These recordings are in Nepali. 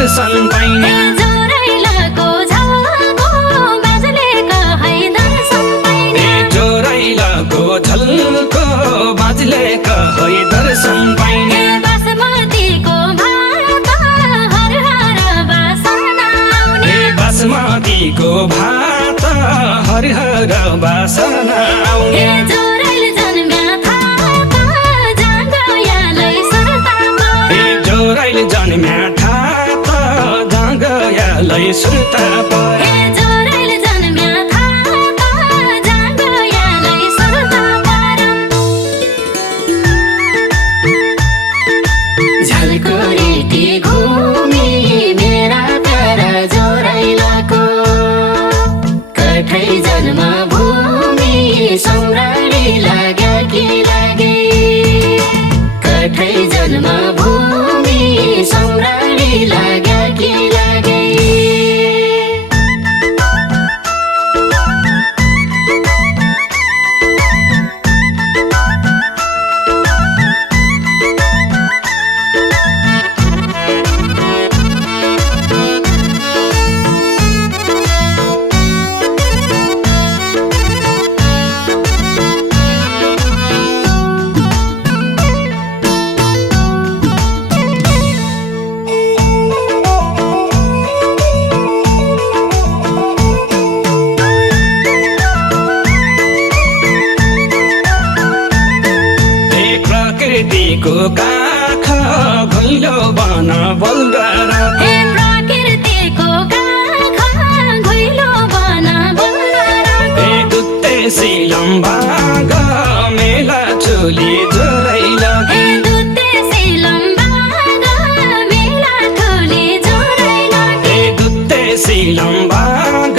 दर्शन पाइने जोरैलाको झल्को बाजले कहै दर्शन पाइने जोरैलाको झल्को बाजले कहै दर्शन पाइने बासमतीको भात हर हर बासना आउने बासमतीको भात हर हर बासना आउने जोरैल जन्म्या थापा जाँगयालै सुर्ता परे जोरैल जन्म्या ठात जाँगयालै सुर्ता परे जोरैल जन्म्या थापा जाँगयालै सुर्ता परे झल्को रेटी घुमी मेरा तर जोरैलाको कठै जन्मभूमि सम्राणी लाग्या कि लागे कठै जन्मभूमि सम्राणी लाग्या कि लागे प्रकृतिको काख घैलो बन बलुरा हे प्रकृतिको काख घैलो बन बलुरा हे दुत्तेसी लम्बाग मेला चोली जोरैला हे दुत्तेसी लम्बाग मेला ठोली जोरैला हे दुत्तेसी लम्बाग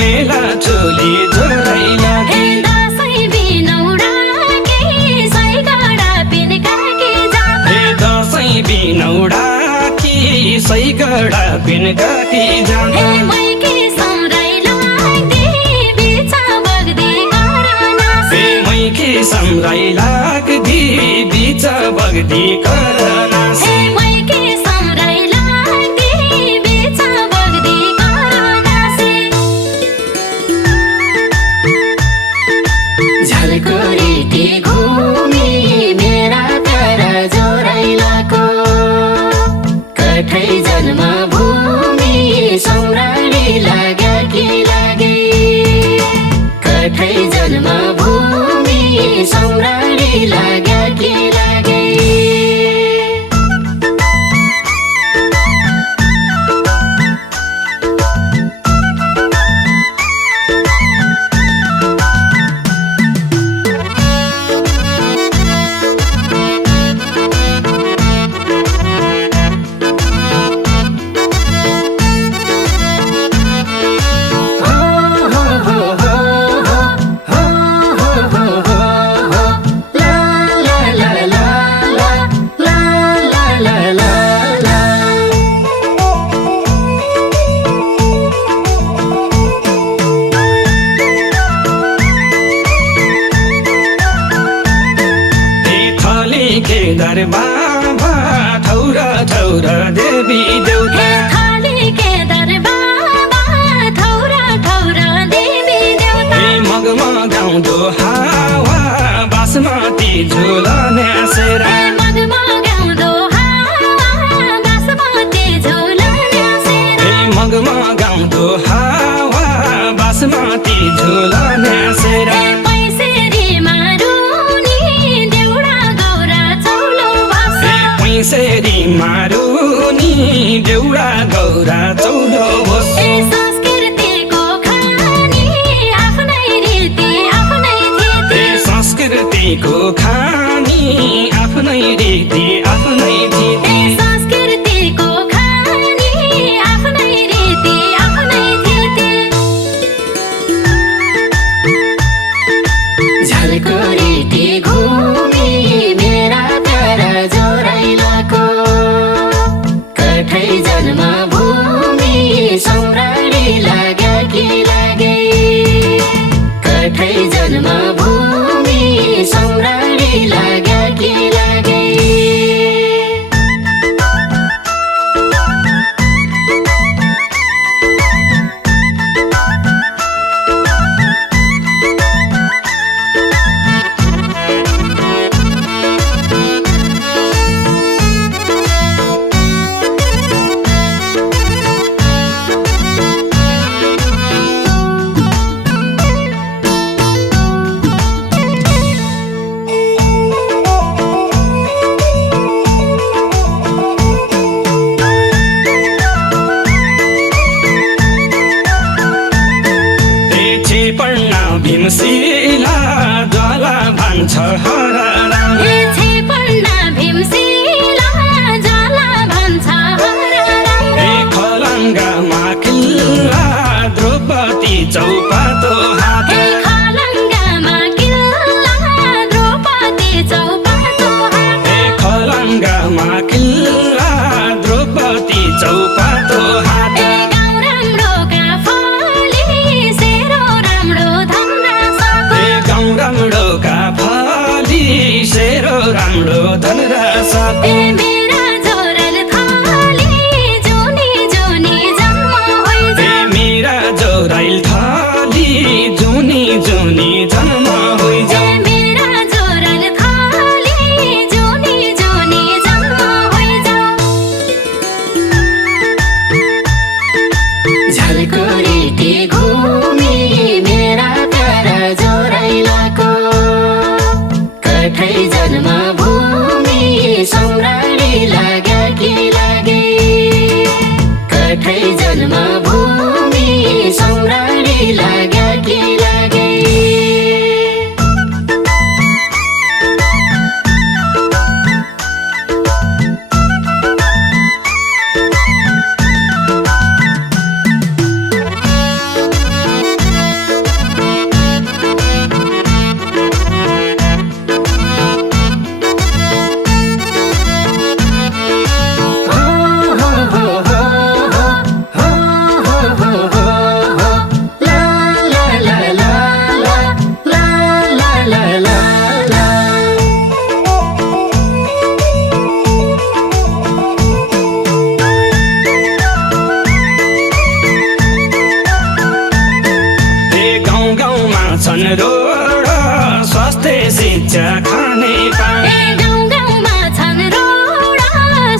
मेला चोली जोरैला हे दसैँ बिनौडा कि सैगडा पिनका कि जाप हे दसैँ बिनौडा कि सैगडा पिनका कि जान्छ हे मैकी सम्राइ लाग्दी बिच बग्दी करनास हे मैकी सम्राइ लाग्दी बिच बग्दी करनास हे मैकी सम्राइ लाग्दी बिच बग्दी करनास झल्को रेटी घुमी मेरा तर जोरैलाको कठै जन्मभूमि सम्राणी लाग्या कि लागे कठै जन्मभूमि सम्राणी लाग्या कि लागे केदार बाबा ठौरा ठौरा देवी देउता थाली केदार बाबा ठौरा ठौरा देवी देउता मगमगाउँदो हावा बासमती झुला न्यासेर मगमगाउँदो हावा बासमती झुला न्यासेर मगमगाउँदो हावा बासमती झुला न्यासेर पैसेरीमा रुनी देउडा गौरा चौलो बसे पैसेरी मारुनी देउडा गौरा चौधो बसे संस्कृतिको खानी आफ्नै रीति आफ्नै थिति संस्कृतिको खानी आफ्नै रीति आफ्नै थिति संस्कृतिको खानी आफ्नै रीति आफ्नै थिति झल्को रेटी घुमी मेरा तर जोरैलाको कठै जन्मभूमि सम्राणी लाग्या कि लागे कठै जन्मभूमि सम्राणी लाग्या कि ठुलो धन र साथ मेरा जोरल थाली जुनी जुनी जन्म होइजा मेरा जोराइल थाली जुनी जुनी जन्म होइजा मेरा जोरल थाली जुनी जुनी जन्म होइजा झलकोरीटी घुमी मेरा प्यारा जोराइलाको कठै जन्मभूमि सम्राणी लाग्या कि लागे कठै जन्मभूमि सम्राणी लाग्या कि लागे छन् रोड स्वास्थ्य शिक्षा खाने पानी गाउँ गाउँमा छन् रोड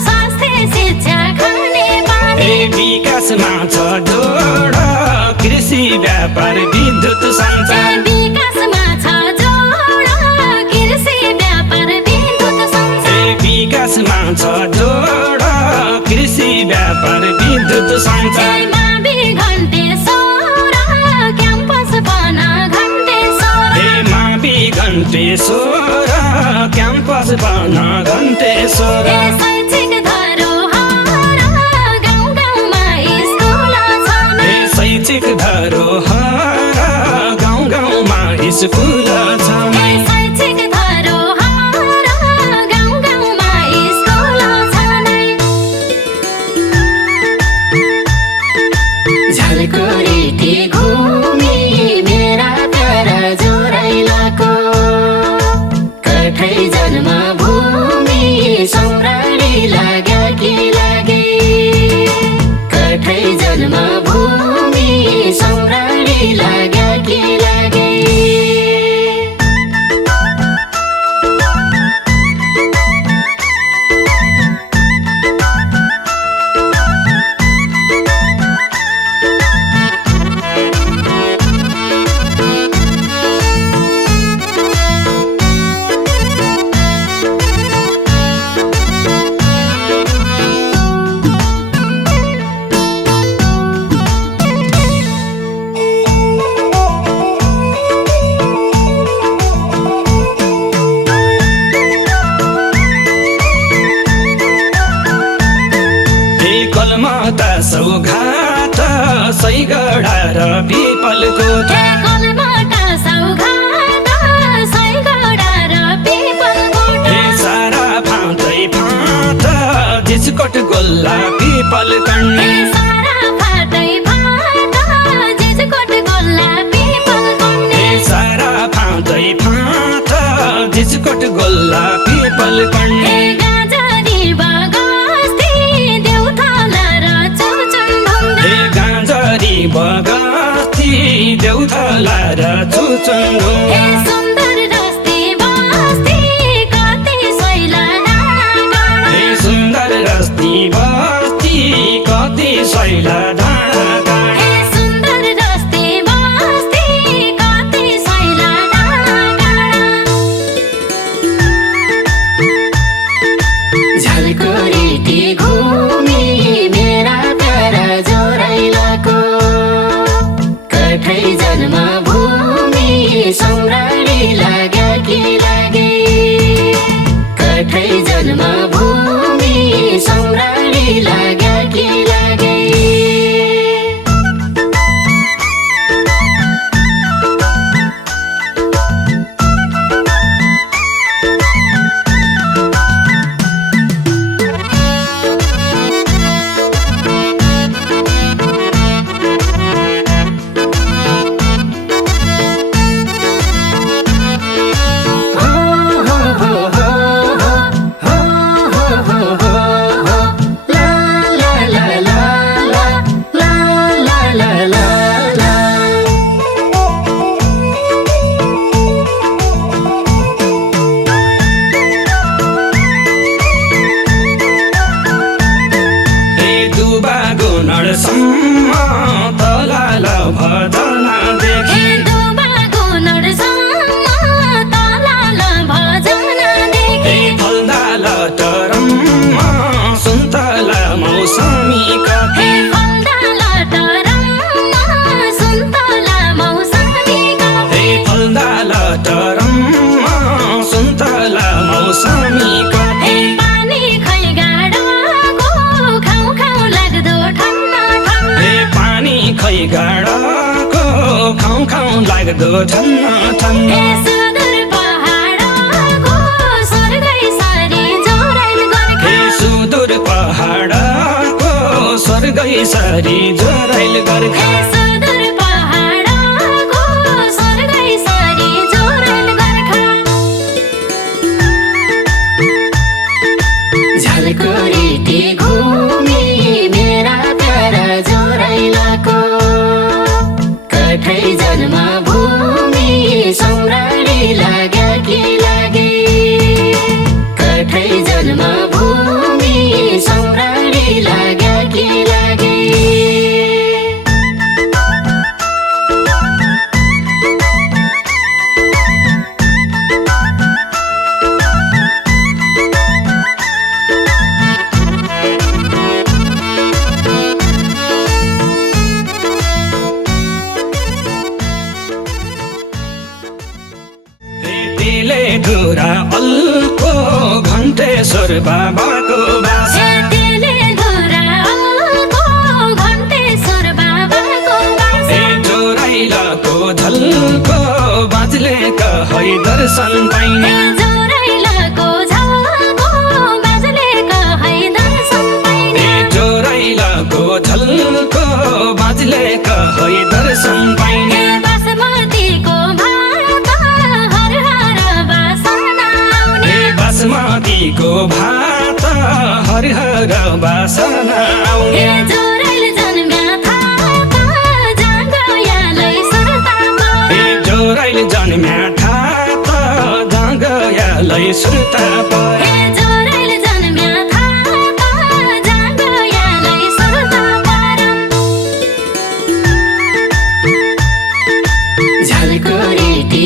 स्वास्थ्य शिक्षा खाने पानी विकासमा छ जोड कृषि व्यापार विद्युत सञ्चार विकासमा छ जोड कृषि व्यापार विद्युत सञ्चार विकासमा छ जोड कृषि व्यापार विद्युत सञ्चार मावि घन्टेश्वर क्याम्पस बना घन्टेश्वर क्याम्पस बन घन्टेश्वर शैक्षिक धरोहर गाउँ गाउँमा स्कुल छन् शैक्षिक धरोहर गाउँ गाउँमा स्कुल छन् शैक्षिक धरोहर गाउँ गाउँमा स्कुल छन् झलकोरीटी घुमी मेरा प्यारा जोराइलाको कठै जन्मभूमि सम्राणी लाग्या कि लागे कठै जन्मभूमि सम्राणी लाग्या कि लागे कलमता सौघाट सैगडा र पिपलकोट कलमता सौघाट सैगडा र पिपलकोट सारा फाँतै फाँत जिजकोट गोल्ला पिपलकण्ड सारा फाटै फाट जिजकोट गोल्ला पिपलकण्ड सारा फाँतै फाँत जिजकोट गोल्ला पिपलकण्ड गाजरी बगस्ती देउथला र चुचुङढुङ्गा गाजरी बगस्ती देउथला र चुचुङढुङ्गा सुन्दर रस्ती बस्ती कति सैला डाँडा सुन्दर रस्ती बस्ती कति सैला डाँडा डाँडा सुन्दर रस्ती बस्ती कति सैला डाँडा झलकोरीटी घुमी मेरा प्यारा जोराइलाको कठै जन्मभूमि सम्राणी लाग्या कि लागे कठै जन्मभूमि सम्राणी लाग्या कि लागे नरसम्म तलाल भजनदेखि दुबाको नरसम्म तलाल भजनदेखि फलदाल टरम्म सुन्तला मौसमी कति फलदाल टरम्म सुन्तला मौसमी कति फलदाल टरम्म सुन्तला मौसमी कति पानी खै गाडाको खाउ खाउ लाग्दो ठन्ना ठन्ना पानी खै गाडाको खाउ खाउ लाग्दो ठन्ना ठन्ना सुदूर पहाडको स्वर्गै सरी जोराइल गोर्खा सुदूर पहाडको स्वर्गै सरी जोराइल गोर्खा सुदूर पहाडको स्वर्गै सरी जोराइल गोर्खा झलकोरीटी घुमी मेरा प्यारा जोराइलाको कठै जन्मभूमि सम्राडी लाग्या कि लागे कठै जन्मभूमि सम्राडी लाग्या कि लागे तिले धुरा अल्को घन्टेश्वर बाबाको बास जोराइलाको झल्को बाजले कहै दर्शन पाइने जोराइलाको झल्को बाजले कहै दर्शन पाइने जोराइलाको झल्को बाजले कहै दर्शन पाइने बासमतीको भात हर हर बासना आउने बासमतीको भात हरिहर बासना आउने जोराइल जन्म्या थापा जाँगयालै सुर्तापा जोराइल जन्म्या ठात जाँगयालै सुर्ता परे जोराइल जन्म्या थापा जाँगयालै सुर्तापा झलकोरीटी